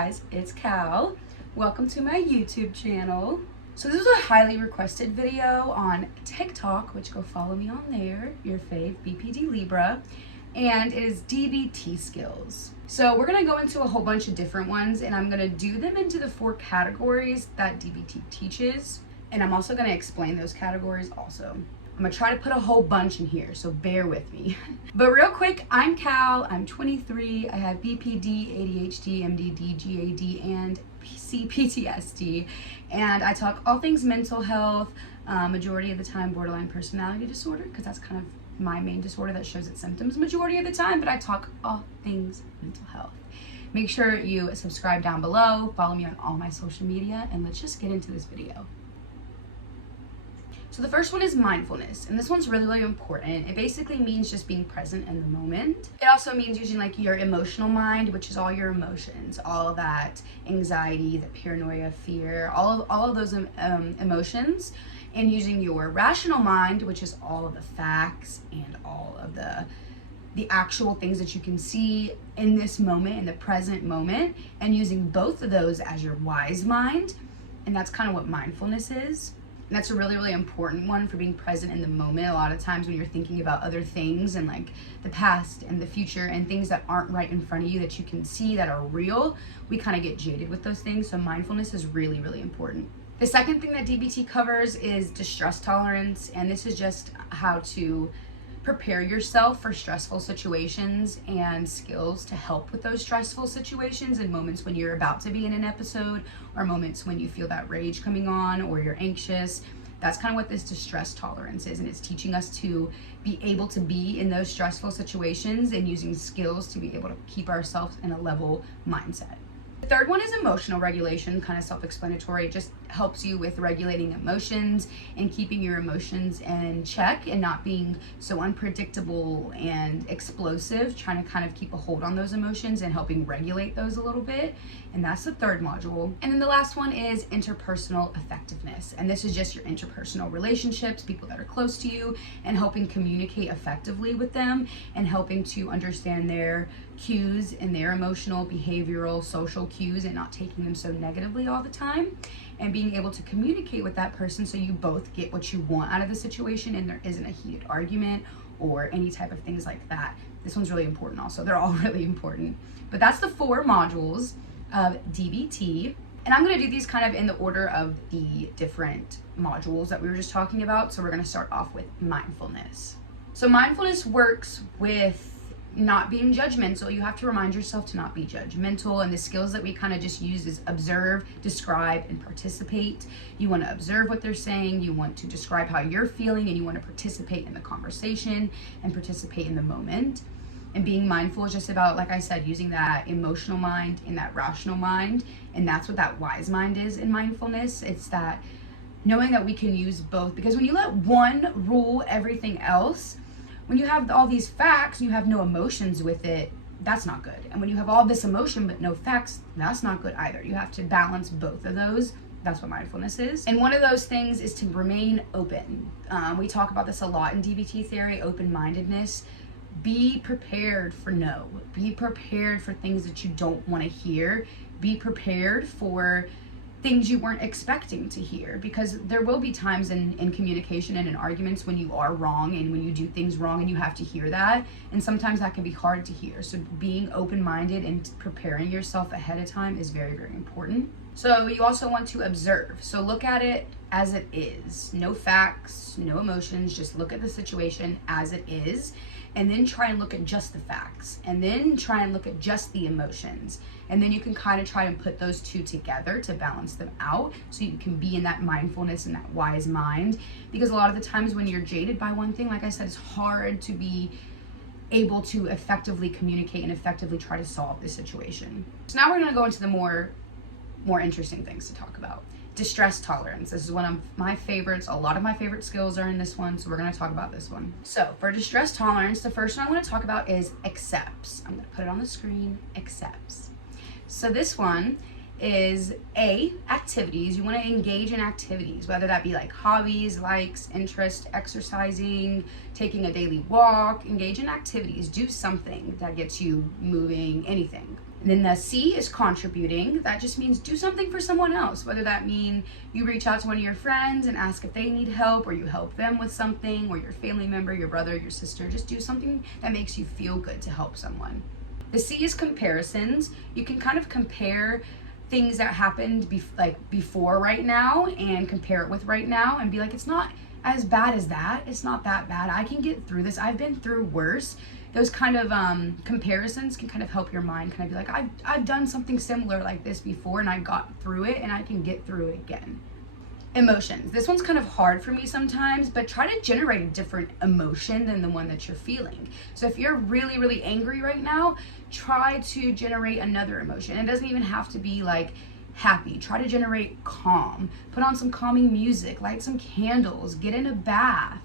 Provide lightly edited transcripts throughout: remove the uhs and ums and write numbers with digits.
guys, it's Cal. Welcome to my YouTube channel. So this was a highly requested video on TikTok, which go follow me on there, your fave, BPD Libra, and it is DBT skills. So we're gonna go into a whole bunch of different ones, and I'm gonna do them into the 4 categories that DBT teaches, and I'm also gonna explain those categories also. I'm gonna try to put a whole bunch in here, so bear with me. But real quick, I'm Cal, I'm 23, I have BPD, ADHD, MDD, GAD, and CPTSD, and I talk all things mental health, majority of the time borderline personality disorder, because that's kind of my main disorder that shows its symptoms majority of the time, but I talk all things mental health. Make sure you subscribe down below, follow me on all my social media, and let's just get into this video. So the first one is mindfulness, and this one's really, really important. It basically means just being present in the moment. It also means using like your emotional mind, which is all your emotions, all of that anxiety, the paranoia, fear, all of those emotions, and using your rational mind, which is all of the facts and all of the actual things that you can see in this moment, in the present moment, and using both of those as your wise mind. And that's kind of what mindfulness is. And that's a really, really important one for being present in the moment. A lot of times when you're thinking about other things and like the past and the future and things that aren't right in front of you that you can see that are real, we kind of get jaded with those things. So mindfulness is really, really important. The second thing that DBT covers is distress tolerance. And this is just how to prepare yourself for stressful situations and skills to help with those stressful situations and moments when you're about to be in an episode or moments when you feel that rage coming on or you're anxious. That's kind of what this distress tolerance is, and it's teaching us to be able to be in those stressful situations and using skills to be able to keep ourselves in a level mindset. The third one is emotional regulation, kind of self-explanatory. It just helps you with regulating emotions and keeping your emotions in check and not being so unpredictable and explosive, trying to kind of keep a hold on those emotions and helping regulate those a little bit. And that's the third module. And then the last one is interpersonal effectiveness. And this is just your interpersonal relationships, people that are close to you, and helping communicate effectively with them and helping to understand their cues and their emotional, behavioral, social cues and not taking them so negatively all the time, and being able to communicate with that person so you both get what you want out of the situation and there isn't a heated argument or any type of things like that. This one's really important also. They're all really important. But that's the 4 modules of DBT. And I'm going to do these kind of in the order of the different modules that we were just talking about. So we're going to start off with mindfulness. So mindfulness works with not being judgmental. You have to remind yourself to not be judgmental, and the skills that we kind of just use is observe, describe, and participate. You want to observe what they're saying, you want to describe how you're feeling, and you want to participate in the conversation and participate in the moment. And being mindful is just about, like I said, using that emotional mind and that rational mind, and that's what that wise mind is in mindfulness. It's that knowing that we can use both, because when you let one rule everything else, when you have all these facts and you have no emotions with it, that's not good. And when you have all this emotion but no facts, that's not good either. You have to balance both of those. That's what mindfulness is. And one of those things is to remain open. We talk about this a lot in DBT theory, open-mindedness. Be prepared for no. Be prepared for things that you don't want to hear. Be prepared for things you weren't expecting to hear, because there will be times in communication and in arguments when you are wrong and when you do things wrong and you have to hear that, and sometimes that can be hard to hear. So being open-minded and preparing yourself ahead of time is very, very important. So you also want to observe. So look at it as it is. No facts, no emotions, just look at the situation as it is, and then try and look at just the facts, and then try and look at just the emotions. And then you can kind of try and put those two together to balance them out so you can be in that mindfulness and that wise mind. Because a lot of the times when you're jaded by one thing, like I said, it's hard to be able to effectively communicate and effectively try to solve the situation. So now we're going to go into the more interesting things to talk about. Distress tolerance. This is one of my favorites. A lot of my favorite skills are in this one, so we're going to talk about this one. So for distress tolerance, the first one I want to talk about is accepts. I'm going to put it on the screen. Accepts. So this one is activities. You want to engage in activities, whether that be like hobbies, likes, interest, exercising, taking a daily walk. Engage in activities. Do something that gets you moving, anything. And then the C is contributing. That just means do something for someone else, whether that mean you reach out to one of your friends and ask if they need help, or you help them with something, or your family member, your brother, your sister. Just do something that makes you feel good to help someone. The C is comparisons. You can kind of compare things that happened before right now and compare it with right now and be like, it's not as bad as that. It's not that bad. I can get through this. I've been through worse. Those kind of comparisons can kind of help your mind kind of be like, I've done something similar like this before and I got through it and I can get through it again. Emotions. This one's kind of hard for me sometimes, but try to generate a different emotion than the one that you're feeling. So if you're really, really angry right now, try to generate another emotion. It doesn't even have to be like happy. Try to generate calm. Put on some calming music, light some candles, get in a bath.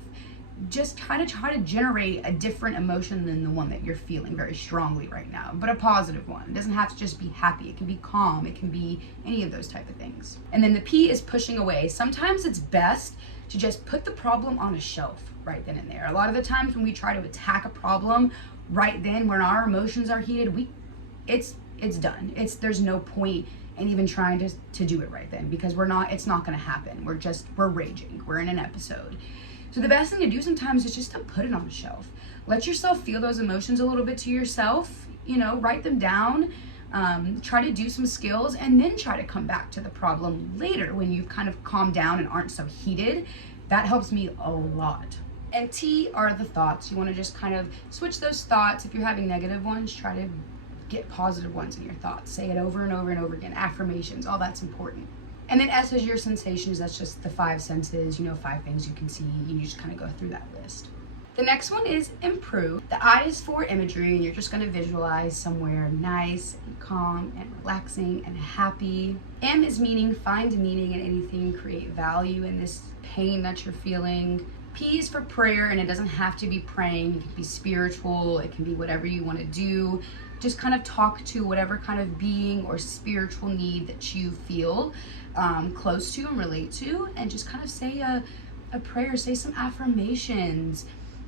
Just try to generate a different emotion than the one that you're feeling very strongly right now, but a positive one. It doesn't have to just be happy. It can be calm. It can be any of those type of things. And then the P is pushing away. Sometimes it's best to just put the problem on a shelf right then and there. A lot of the times when we try to attack a problem right then when our emotions are heated, it's done. There's no point in even trying to do it right then, because it's not going to happen. We're raging. We're in an episode. So the best thing to do sometimes is just to put it on a shelf. Let yourself feel those emotions a little bit to yourself, write them down, try to do some skills, and then try to come back to the problem later when you've kind of calmed down and aren't so heated. That helps me a lot. And T are the thoughts. You want to just kind of switch those thoughts. If you're having negative ones, try to get positive ones in your thoughts. Say it over and over and over again. Affirmations, all that's important. And then S is your sensations. That's just the 5 senses, 5 things you can see. You just kind of go through that list. The next one is improve. The I is for imagery, and you're just going to visualize somewhere nice and calm and relaxing and happy. M is meaning. Find meaning in anything. Create value in this pain that you're feeling. P is for prayer, and it doesn't have to be praying. It can be spiritual. It can be whatever you want to do. Just kind of talk to whatever kind of being or spiritual need that you feel close to and relate to, and just kind of say a prayer, say some affirmations,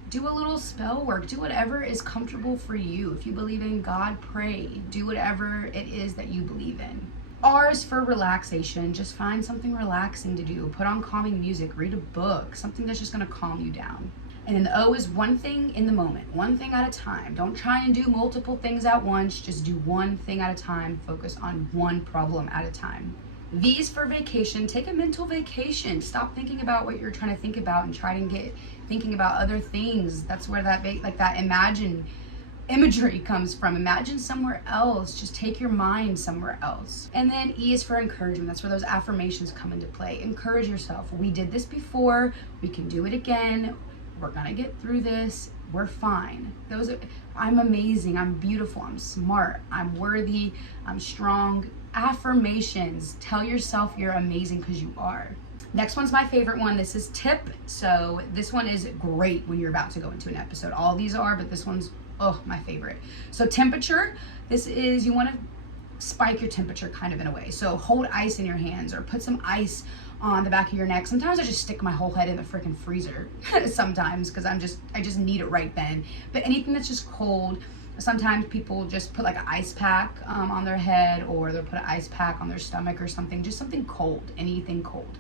do a little spell work, do whatever is comfortable for you. If you believe in God, pray, do whatever it is that you believe in. R is for relaxation. Just find something relaxing to do. Put on calming music, read a book, something that's just going to calm you down. And then the O is one thing in the moment, one thing at a time. Don't try and do multiple things at once. Just do one thing at a time. Focus on one problem at a time. V is for vacation. Take a mental vacation. Stop thinking about what you're trying to think about and try to get thinking about other things. That's where that imagery comes from. Imagine somewhere else. Just take your mind somewhere else. And then E is for encouragement. That's where those affirmations come into play. Encourage yourself. We did this before. We can do it again. We're gonna get through this. We're fine. I'm amazing. I'm beautiful. I'm smart. I'm worthy. I'm strong. Affirmations. Tell yourself you're amazing, because you are. Next one's my favorite one. This is TIPP. So this one is great when you're about to go into an episode. All these are, but this one's my favorite. So temperature. This is, you want to spike your temperature kind of in a way. So hold ice in your hands or put some ice on the back of your neck. Sometimes I just stick my whole head in the freaking freezer sometimes, because I just need it right then. But anything that's just cold. Sometimes people just put like an ice pack on their head, or they'll put an ice pack on their stomach or something, just something cold, anything cold.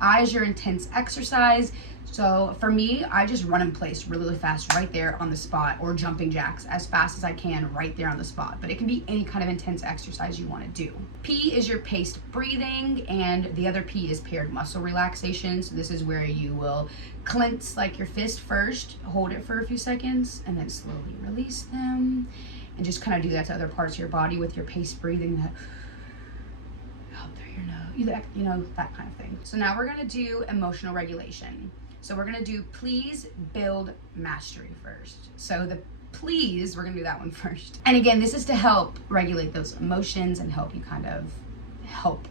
I is your intense exercise. So for me, I just run in place really, really fast right there on the spot, or jumping jacks as fast as I can right there on the spot. But it can be any kind of intense exercise you want to do. P is your paced breathing, and the other P is paired muscle relaxation. So this is where you will clench like your fist first, hold it for a few seconds, and then slowly release them. And just kind of do that to other parts of your body with your paced breathing. That out through your nose, that kind of thing. So now we're gonna do emotional regulation. So we're gonna do please, build, mastery first. So the please, we're gonna do that one first. And again, this is to help regulate those emotions and help you kind of help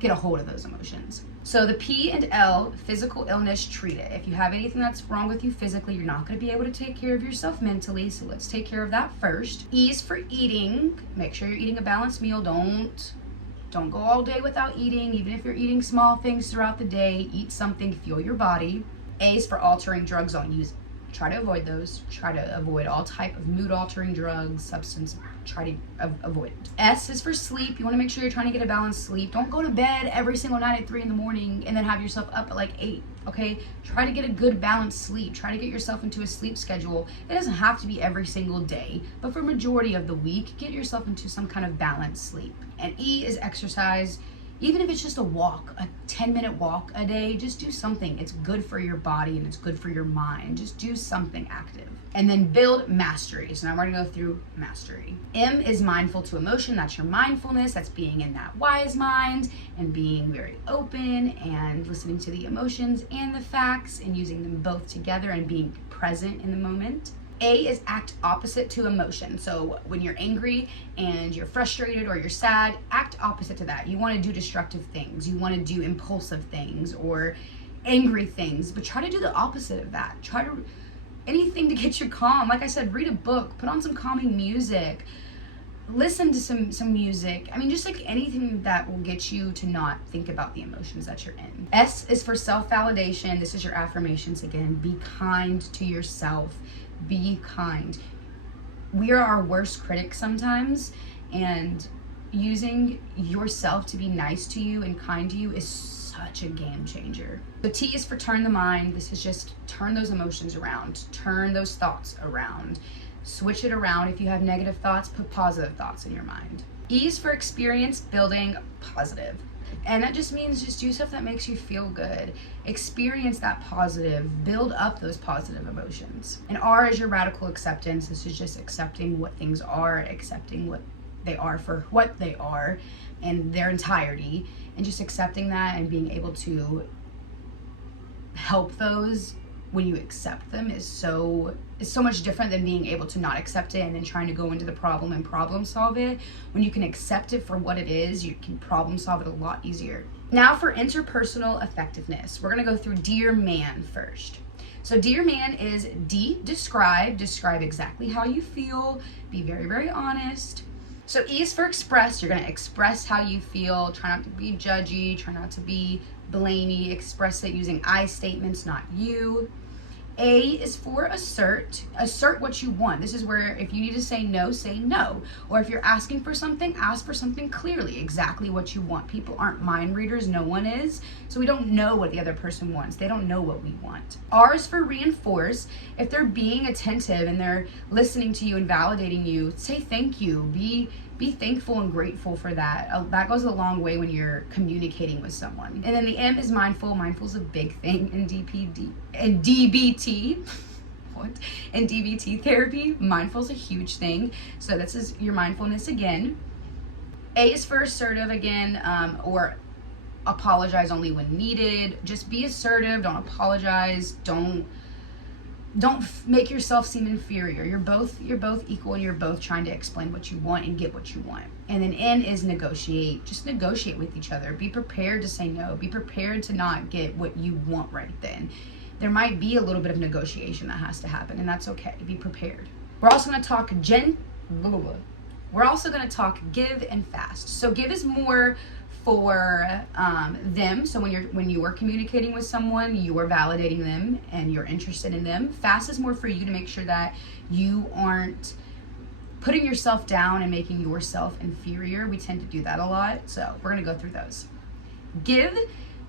get a hold of those emotions. So the P and L, physical illness, treat it. If you have anything that's wrong with you physically, you're not gonna be able to take care of yourself mentally, so let's take care of that first. E is for eating. Make sure you're eating a balanced meal. Don't go all day without eating. Even if you're eating small things throughout the day, eat something, fuel your body. A is for altering, drugs, don't use. try to avoid those. Try to avoid all type of mood altering drugs, substance, try to avoid it. S is for sleep. You want to make sure you're trying to get a balanced sleep. Don't go to bed every single night at 3 in the morning and then have yourself up at like 8. Okay, try to get a good balanced sleep. Try to get yourself into a sleep schedule. It doesn't have to be every single day, but for majority of the week, get yourself into some kind of balanced sleep. And E is exercise. Even if it's just a walk, a 10-minute walk a day, just do something. It's good for your body and it's good for your mind. Just do something active. And then build mastery. So now we're gonna go through mastery. M is mindful to emotion. That's your mindfulness. That's being in that wise mind and being very open and listening to the emotions and the facts and using them both together and being present in the moment. A is act opposite to emotion. So when you're angry and you're frustrated or you're sad, act opposite to that. You want to do destructive things. You want to do impulsive things or angry things, but try to do the opposite of that. Try to anything to get you calm. Like I said, read a book, put on some calming music, listen to some music. I mean, just like anything that will get you to not think about the emotions that you're in. S is for self-validation. This is your affirmations again. Be kind to yourself. Be kind. We are our worst critics sometimes, and using yourself to be nice to you and kind to you is such a game changer. So T is for turn the mind. This is just turn those emotions around, turn those thoughts around, switch it around. If you have negative thoughts, put positive thoughts in your mind. E is for experience building positive. And that just means just do stuff that makes you feel good. Experience that positive, build up those positive emotions. And R is your radical acceptance. This is just accepting what things are, accepting what they are for what they are in their entirety, and just accepting that and being able to help those when you accept them is so much different than being able to not accept it and then trying to go into the problem and problem solve it. When you can accept it for what it is, you can problem solve it a lot easier. Now for interpersonal effectiveness, we're gonna go through DEARMAN first. So DEARMAN is D, describe exactly how you feel, be very, very honest. So E is for express. You're gonna express how you feel, try not to be judgy, try not to be blamey, express it using I statements, not you. A is for assert what you want. This is where if you need to say no, or if you're asking for something, ask for something clearly, exactly what you want. People aren't mind readers, no one is, so we don't know what the other person wants. They don't know what we want. R is for reinforce. If they're being attentive and they're listening to you and validating you, say thank you, be thankful and grateful for that. That goes a long way when you're communicating with someone. And then the M is mindful. Mindful is a big thing in DBT. What? In DBT therapy, mindful is a huge thing. So this is your mindfulness again. A is for assertive again, or apologize only when needed. Just be assertive. Don't apologize. Don't make yourself seem inferior. You're both equal and you're both trying to explain what you want and get what you want. And then N is negotiate. Just negotiate with each other. Be prepared to say no. Be prepared to not get what you want right then. There might be a little bit of negotiation that has to happen, and that's okay. Be prepared. We're also going to talk give and fast. So give is more for them. So when you are communicating with someone, you are validating them and you're interested in them. Fast is more for you to make sure that you aren't putting yourself down and making yourself inferior. We tend to do that a lot, so we're gonna go through those. Give,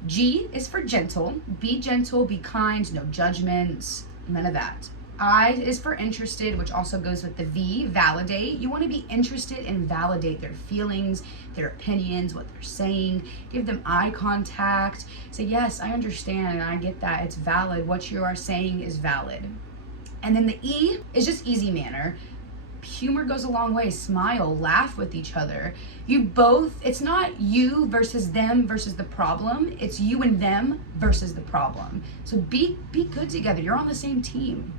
G is for gentle. Be gentle, be kind, no judgments, none of that. I is for interested, which also goes with the V, validate. You want to be interested and validate their feelings, their opinions, what they're saying. Give them eye contact. Say, yes, I understand and I get that. It's valid. What you are saying is valid. And then the E is just easy manner. Humor goes a long way. Smile, laugh with each other. It's not you versus them versus the problem. It's you and them versus the problem. So be good together. You're on the same team.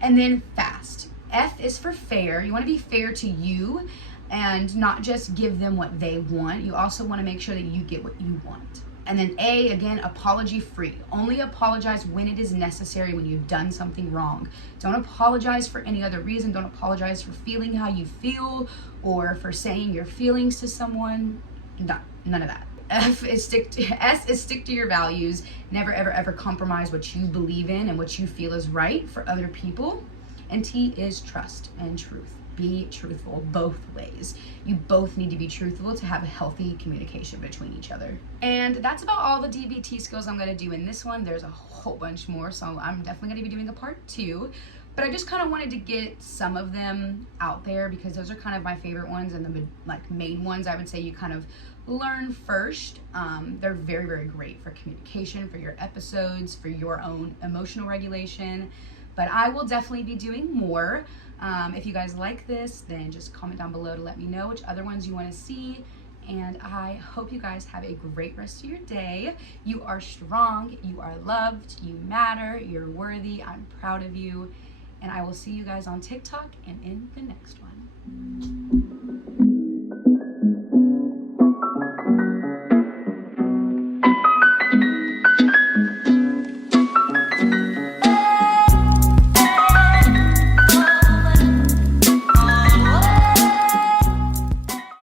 And then fast. F is for fair. You want to be fair to you and not just give them what they want. You also want to make sure that you get what you want. And then A, again, apology free. Only apologize when it is necessary, when you've done something wrong. Don't apologize for any other reason. Don't apologize for feeling how you feel or for saying your feelings to someone. None of that. S is stick to your values. Never, ever, ever compromise what you believe in and what you feel is right for other people. And T is trust and truth. Be truthful both ways. You both need to be truthful to have a healthy communication between each other. And that's about all the DBT skills I'm going to do in this one. There's a whole bunch more, so I'm definitely going to be doing a part 2. But I just kind of wanted to get some of them out there because those are kind of my favorite ones and the main ones I would say you kind of learn first. They're very, very great for communication, for your episodes, for your own emotional regulation. But I will definitely be doing more. If you guys like this, then just comment down below to let me know which other ones you want to see. And I hope you guys have a great rest of your day. You are strong, you are loved, you matter, you're worthy, I'm proud of you. And I will see you guys on TikTok and in the next one.